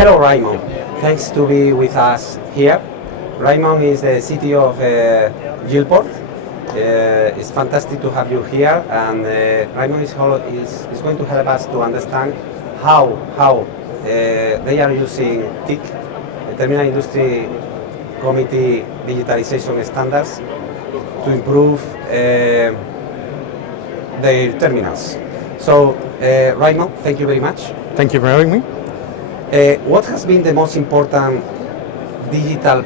Hello, Raymond. Thanks to be with us here. Raymond is the CTO of Yilport. It's fantastic to have you here, and Raymond is going to help us to understand how they are using TIC, the Terminal Industry Committee digitalization standards, to improve their terminals. So, Raymond, thank you very much. Thank you for having me. What has been the most important digital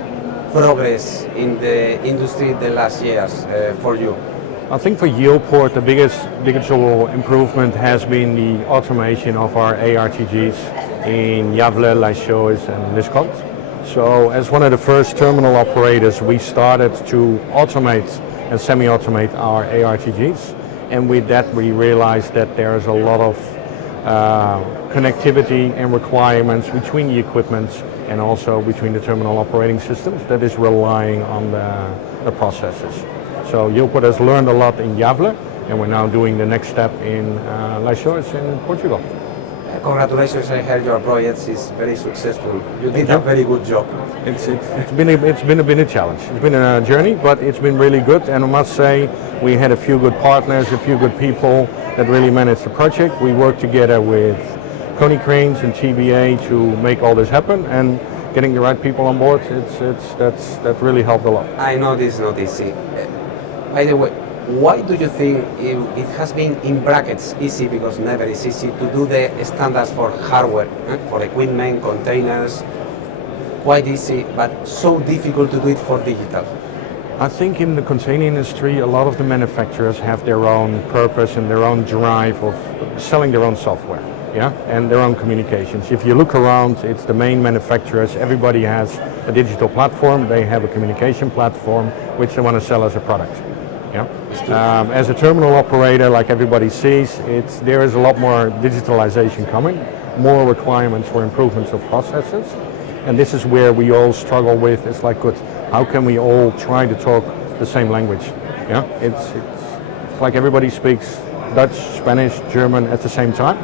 progress in the industry the last years for you? I think for Yilport, the biggest digital improvement has been the automation of our ARTGs in Yavle, Lachois and Liscott. So as one of the first terminal operators, we started to automate and semi-automate our ARTGs. And with that, we realized that there's a lot of connectivity and requirements between the equipment and also between the terminal operating systems that is relying on the processes. So Yilport has learned a lot in Yavle, and we're now doing the next step in Lachois in Portugal. Congratulations, I heard your project is very successful. You did a very good job. It's been a challenge. It's been a journey, but it's been really good, and I must say we had a few good partners, a few good people that really managed the project. We worked together with Konecranes and TBA to make all this happen, and getting the right people on board, that really helped a lot. I know this is not easy. By the way, why do you think it has been, in brackets, easy, because never is easy, to do the standards for hardware, for equipment, containers, quite easy, but so difficult to do it for digital? I think in the container industry, a lot of the manufacturers have their own purpose and their own drive of selling their own software, and their own communications. If you look around, it's the main manufacturers. Everybody has a digital platform. They have a communication platform which they want to sell as a product. As a terminal operator, like everybody sees, there is a lot more digitalization coming, more requirements for improvements of processes. And this is where we all struggle with. It's like, good, how can we all try to talk the same language? It's like everybody speaks Dutch, Spanish, German at the same time,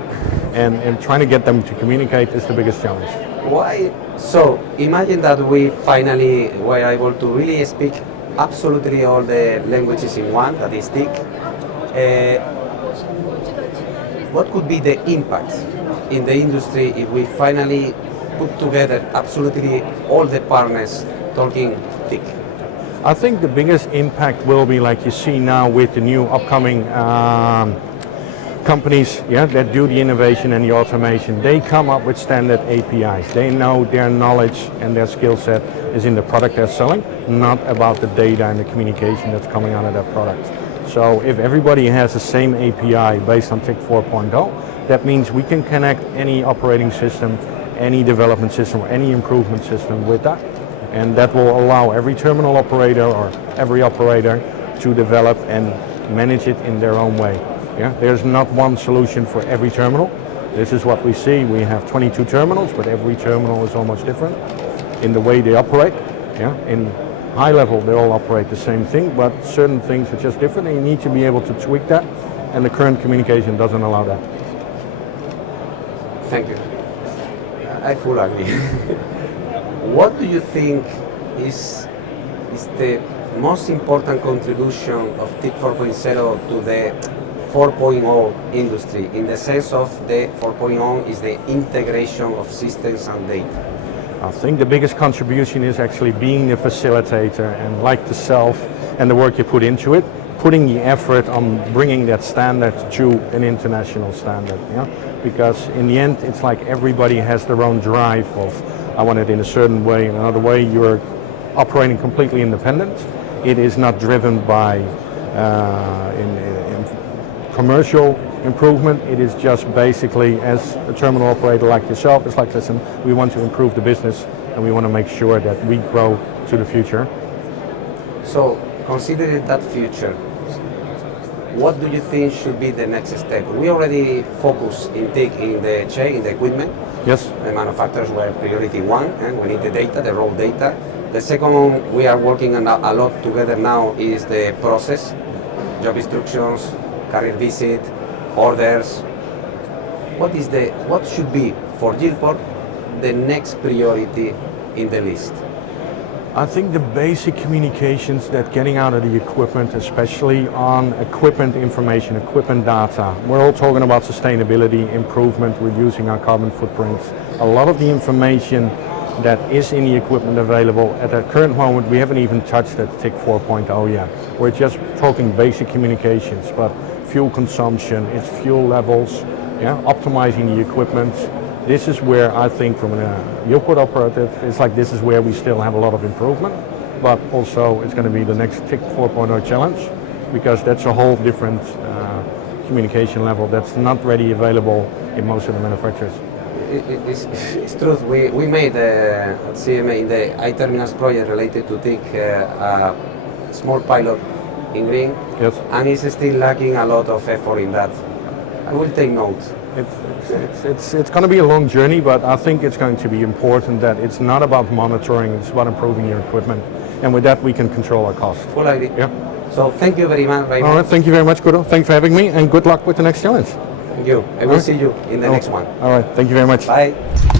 and trying to get them to communicate is the biggest challenge. Why? So imagine that we finally were able to really speak absolutely all the languages in one, that is TIC. What could be the impact in the industry if we finally put together absolutely all the partners talking TIC? I think the biggest impact will be like you see now with the new upcoming companies that do the innovation and the automation. They come up with standard APIs. They know their knowledge and their skill set is in the product they're selling, not about the data and the communication that's coming out of that product. So if everybody has the same API based on TIC 4.0, that means we can connect any operating system, any development system, or any improvement system with that. And that will allow every terminal operator or every operator to develop and manage it in their own way. There's not one solution for every terminal. This is what we see. We have 22 terminals, but every terminal is almost different in the way they operate. In high level, they all operate the same thing, but certain things are just different, and you need to be able to tweak that, and the current communication doesn't allow that. Thank you. I fully agree. What do you think is the most important contribution of TIC 4.0 to the 4.0 industry, in the sense of the 4.0 is the integration of systems and data? I think the biggest contribution is actually being the facilitator, and like the self and the work you put into it, putting the effort on bringing that standard to an international standard. Because in the end, it's like everybody has their own drive of, I want it in a certain way, in another way. You're operating completely independent. It is not driven by in commercial improvement. It is just basically, as a terminal operator like yourself, it's like, listen, we want to improve the business and we want to make sure that we grow to the future. So, considering that future, what do you think should be the next step? We already focus in TIC in the chain, in the equipment. Yes. The manufacturers were priority one, and we need the data, the raw data. The second we are working on a lot together now is the process, job instructions, carrier visit, orders. What should be for Yilport the next priority in the list? I think the basic communications that getting out of the equipment, especially on equipment information, equipment data, we're all talking about sustainability, improvement, reducing our carbon footprints. A lot of the information that is in the equipment available at the current moment, we haven't even touched that TIC 4.0 yet. We're just talking basic communications, but fuel consumption, its fuel levels, optimizing the equipment. This is where I think from a Yilport operative, it's like this is where we still have a lot of improvement, but also it's going to be the next TIC 4.0 challenge, because that's a whole different communication level that's not ready available in most of the manufacturers. It's true. We made at CMA in the iTerminals project related to TIC a small pilot in green, yes, and it's still lacking a lot of effort in that. I will take note. It's going to be a long journey, but I think it's going to be important that it's not about monitoring, it's about improving your equipment. And with that, we can control our costs. Full idea. Yeah. So thank you very much, Raymond. All right, thank you very much, Kudo. Thanks for having me, and good luck with the next challenge. Thank you. I will see you in the next one. All right, thank you very much. Bye.